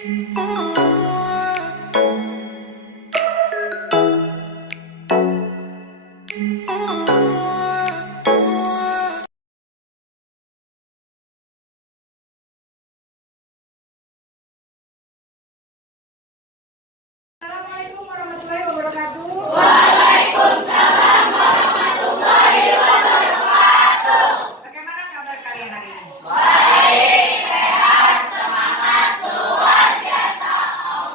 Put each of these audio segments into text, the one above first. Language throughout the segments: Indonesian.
Assalamualaikum warahmatullahi wabarakatuh. Waalaikumsalam warahmatullahi wabarakatuh. Bagaimana kabar kalian hari ini? Baik, sehat, semangat, luar biasa.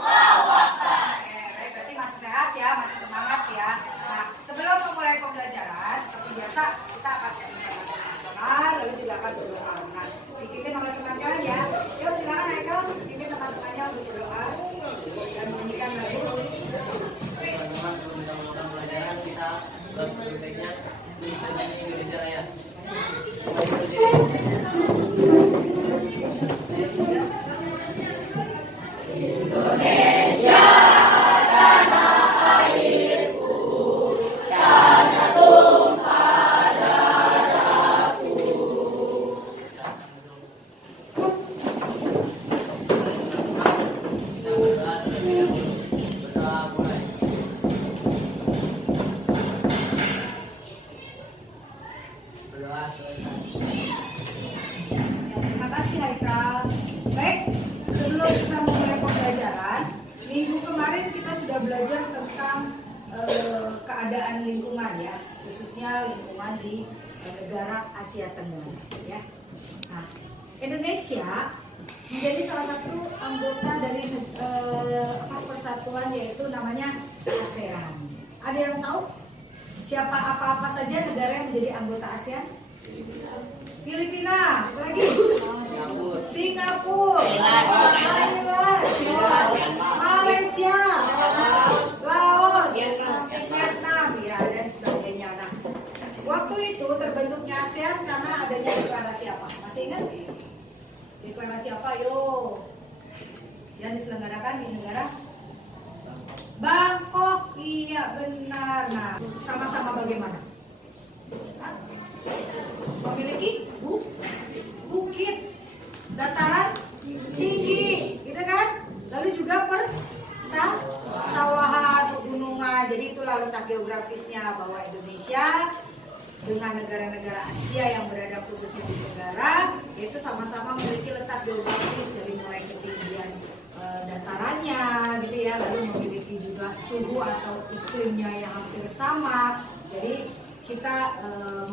Allahu Akbar. Oke, baik, berarti masih sehat ya, masih semangat ya. Nah, sebelum memulai pembelajaran, seperti biasa kita akan nyanyikan lagu nasional, lalu juga akan berdoa. Nah, dipimpin oleh teman kalian ya. Yuk silakan Haikal, pimpin teman-temannya untuk berdoa dan menyanyikan lagu. Pelajaran kita berikutnya Indonesia Raya. Indonesia tanah airku, tanah tumpah darahku. Kita berdoa terlebih dahulu. Berdoa mulai. Berdoa selesai. Terima kasih Haikal. Baik, sebelum kita memulai pembelajaran, minggu kemarin kita sudah belajar tentang keadaan lingkungan ya, khususnya lingkungan di negara Asia Tenggara ya. Nah, Indonesia menjadi salah satu anggota dari persatuan yaitu namanya ASEAN. Ada yang tahu siapa apa-apa saja negara yang menjadi anggota ASEAN? Filipina, lagi Singapura, Thailand, Malaysia, Laos, Vietnam, ya dan sebagainya. Nah, waktu itu terbentuknya ASEAN karena adanya deklarasi apa? Masih ingat? Deklarasi apa? Yo, yang diselenggarakan di negara Bangkok. Iya benar. Nah, sama-sama bagaimana? Memiliki bukit, dataran tinggi, gitu kan? Lalu juga persawahan, pegunungan. Jadi itulah letak geografisnya bahwa Indonesia dengan negara-negara Asia yang berada khususnya di Tenggara itu sama-sama memiliki letak geografis dari mulai ketinggian datarannya, gitu ya. Lalu memiliki juga suhu atau iklimnya yang hampir sama. Jadi kita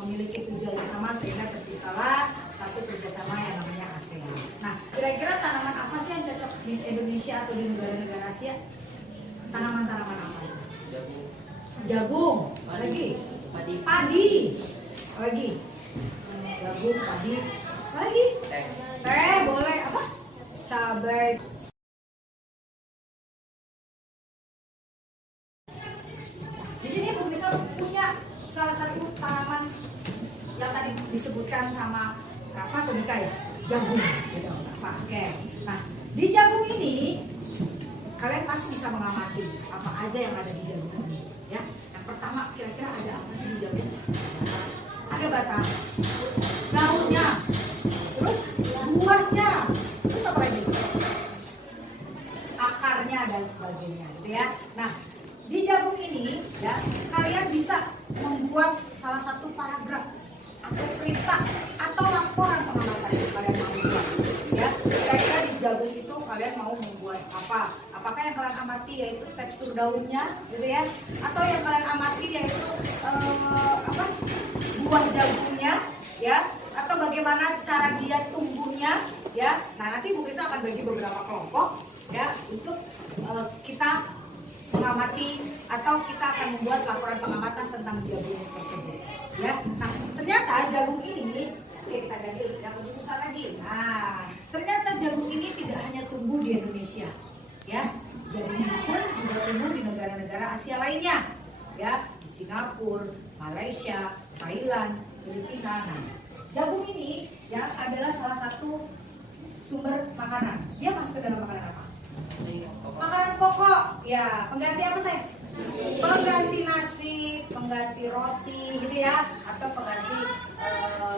memiliki tujuan yang sama sehingga terciptalah satu kerjasama yang namanya ASEAN. Nah, kira-kira tanaman apa sih yang cocok di Indonesia atau di negara-negara Asia? Tanaman-tanaman apa? Jagung. Lagi? Padi. Lagi? Jagung, padi. Lagi? Teh, boleh. Apa? Cabai. Di sini Bu Misal punya salah satu tanaman yang tadi disebutkan sama Rafa atau Dika ya, jagung gitu. Oke. Nah, di jagung ini kalian pasti bisa mengamati apa aja yang ada di jagung ini ya. Yang pertama, kira-kira ada apa sih di jagung? Ada batang, daunnya, terus buahnya, terus apa lagi? Akarnya dan sebagainya gitu ya. Nah, di jagung ini ya, kalian bisa membuat salah satu paragraf atau cerita atau laporan pengamatan yang kalian mau buat ya. Kira-kira di jagung itu kalian mau membuat apa? Apakah yang kalian amati yaitu tekstur daunnya gitu ya, atau yang kalian amati yaitu buah jagungnya ya, atau bagaimana cara dia tumbuhnya ya. Nah, nanti Bu Risa akan bagi beberapa kelompok ya untuk kita mengamati atau kita akan membuat laporan pengamatan tentang jagung tersebut ya. Nah, ternyata jagung ini, oke kita ganti yang lebih besar lagi. Nah, ternyata jagung ini tidak hanya tumbuh di Indonesia ya, jagung ini pun juga tumbuh di negara-negara Asia lainnya ya, di Singapura, Malaysia, Thailand, Filipina. Nah, jagung ini ya adalah salah satu sumber makanan. Dia masuk ke dalam makanan apa? Makanan pokok ya. Pengganti apa saya? Pengganti nasi, pengganti roti gitu ya, atau pengganti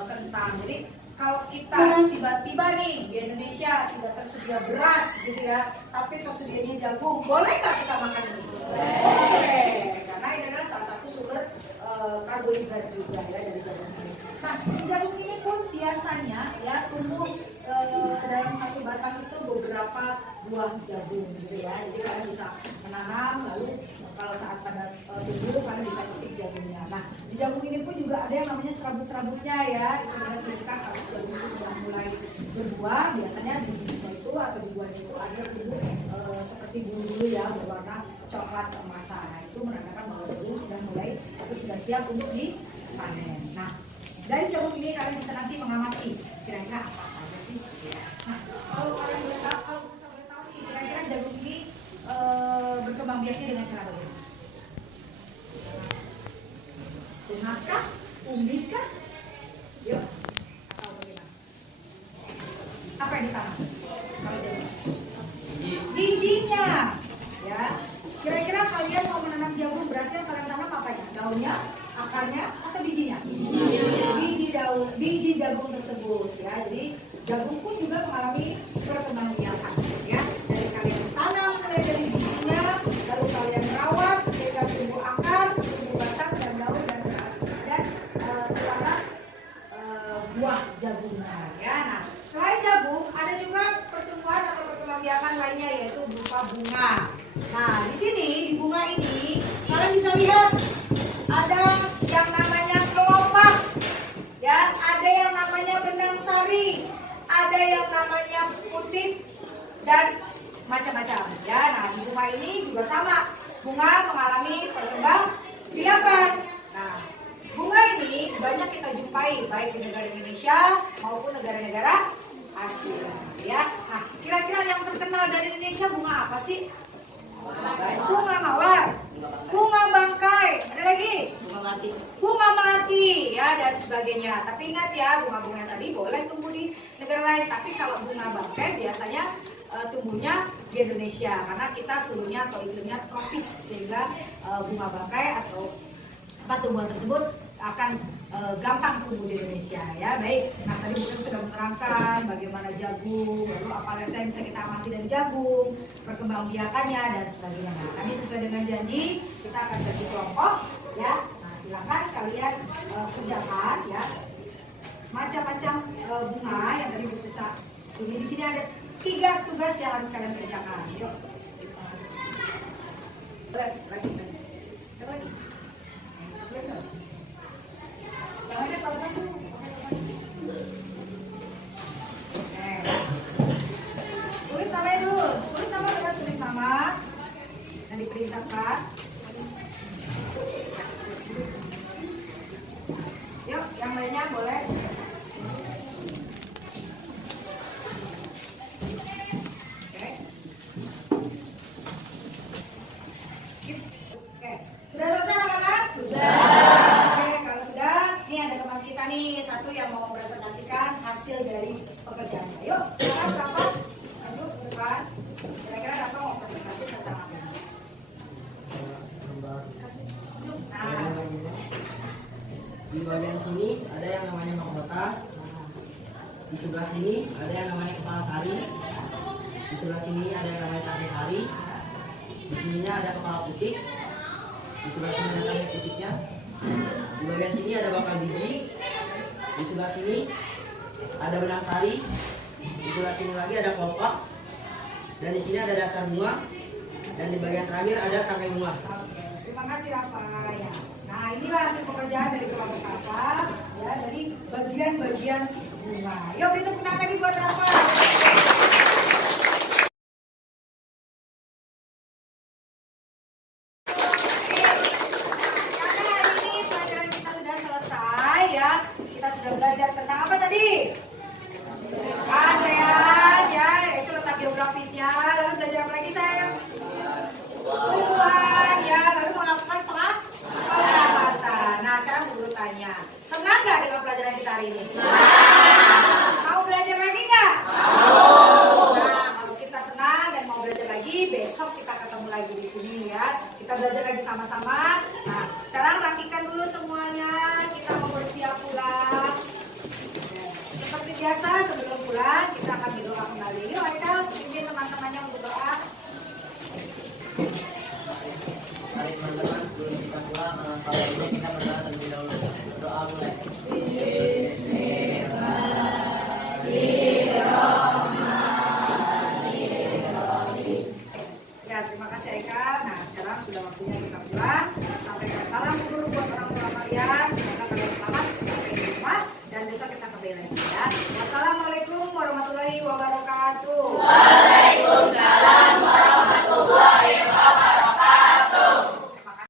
kentang. Jadi kalau kita tiba-tiba nih di Indonesia tidak tersedia beras gitu ya, tapi tersedianya jagung, boleh nggak kita makan ini? Boleh, karena ini adalah salah satu sumber karbohidrat juga ya dari jagung ini. Nah, jagung ini pun biasanya ya tumbuh dalam satu batang itu beberapa buah jagung gitu ya. Jadi kalian bisa menanam, lalu kalau saat pada tumbuh kalian bisa petik jagungnya. Nah, di jagung ini pun juga ada yang namanya serabut-serabutnya ya. Itu adalah ciri khas kalau jagung itu sudah mulai berbuah. Biasanya di buahnya itu atau di buahnya itu ada tumbuh seperti bulu-bulu ya berwarna coklat keemasan. Nah, itu menandakan bahwa jagung sudah mulai atau sudah siap untuk dipanen. Nah, dari jagung ini kalian bisa nanti mengamati kira-kira apa saja sih. Nah, kalau kalian boleh tahu, kalau bisa boleh tahu nih, kira-kira jagung ini berkembang biaknya dengan cara bagaimana? Tunas kah? Umbi kah? Yuk, atau bagaimana? Apa yang ditanam? Kalau jagung? Bijinya, ya. Kira-kira kalian mau menanam jagung berarti yang kalian tanam apa ya? Daunnya, akarnya, atau bijinya? Biji daun, biji jagung tersebut ya. Jadi jagung pun juga mengalami perkembangbiakan ya. Dari kalian tanam mulai dari bijinya, lalu kalian rawat sehingga tumbuh akar, tumbuh batang dan daun dan keluarlah buah jagungnya ya. Nah, selain jagung ada juga pertumbuhan atau perkembangbiakan lainnya yaitu berupa bunga. Nah, di sini di bunga ini kalian bisa lihat ada yang namanya kelopak, ya, ada yang namanya benang sari, ada yang namanya putih dan macam-macam. Ya, nah di bunga ini juga sama, bunga mengalami perkembangbiakan. Nah, bunga ini banyak kita jumpai baik di negara Indonesia maupun negara-negara Asia. Ya, nah kira-kira yang terkenal dari Indonesia bunga apa sih? Bunga mawar, bunga bangkai, ada lagi? Bunga melati, ya dan sebagainya. Tapi ingat ya, bunga-bunga tadi boleh tumbuh di negara lain. Tapi kalau bunga bangkai biasanya tumbuhnya di Indonesia karena kita suhunya atau iklimnya tropis sehingga bunga bangkai atau tumbuhan tersebut akan gampang tumbuh di Indonesia ya. Baik, nah tadi mungkin sudah menerangkan bagaimana jagung, lalu apa saja yang bisa kita amati dari jagung, perkembangbiakannya dan sebagainya. Nah, tadi sesuai dengan janji kita akan bagi kelompok ya. Nah, silakan kalian kerjakan ya macam-macam bunga yang tadi bisa. Ini di sini ada 3 tugas yang harus kalian kerjakan. Yuk. Lagi. Coba lagi. Tulis namanya dulu. Tulis nama dengan tulis nama dan diperintahkan. Yuk, yang lainnya boleh. Oke. Skip. Oke. Sudah selesai anak-anak? Sudah. Nih satu yang mau presentasikan hasil dari pekerjaannya. Yuk, sekarang berapa? Lanjut ke depan. Kira-kira berapa mau presentasi tentang apa? Nah, di bagian sini ada yang namanya mahkota. Di sebelah sini ada yang namanya kepala sari. Di sebelah sini ada yang namanya tangkai sari. Di sininya ada kepala putih. Di sebelah sini ada tangkai putihnya. Di bagian sini ada bakal biji. Di sebelah sini ada benang sari. Di sebelah sini lagi ada kelopak. Dan di sini ada dasar bunga. Dan di bagian terakhir ada tangkai bunga. Oke, terima kasih Rafa ya. Nah, inilah hasil pekerjaan dari kelompok Rafa ya, dari bagian-bagian bunga. Yuk, beri tepuk tangan lagi buat Rafa. Belajar tentang apa tadi? ASEAN ya, itu letak geografisnya. Lalu belajar apa lagi sayang? Tumbuhan ya, lalu melakukan pengamatan. Nah sekarang guru tanya, senang nggak dengan pelajaran kita hari ini? Mau belajar lagi nggak? Nah kalau kita senang dan mau belajar lagi, besok kita ketemu lagi di sini ya. Kita belajar lagi sama-sama. Nah sekarang rapikan dulu semuanya. Kita mau bersiap pulang. Seperti pulang, kita akan berdoa kembali. Yuk Haikal, pimpin teman-temannya untuk doa. Mari teman-teman, sebelum kita pulang, kalau ini kita berdoa terlebih dahulu. Doa mulai. Ya, terima kasih Haikal. Nah, sekarang sudah waktunya kita pulang. Sampaikan salam dulu buat orang tua kalian. Semoga kalian selamat sampai di rumah dan besok kita kembali lagi ya. Wassalamualaikum warahmatullahi wabarakatuh.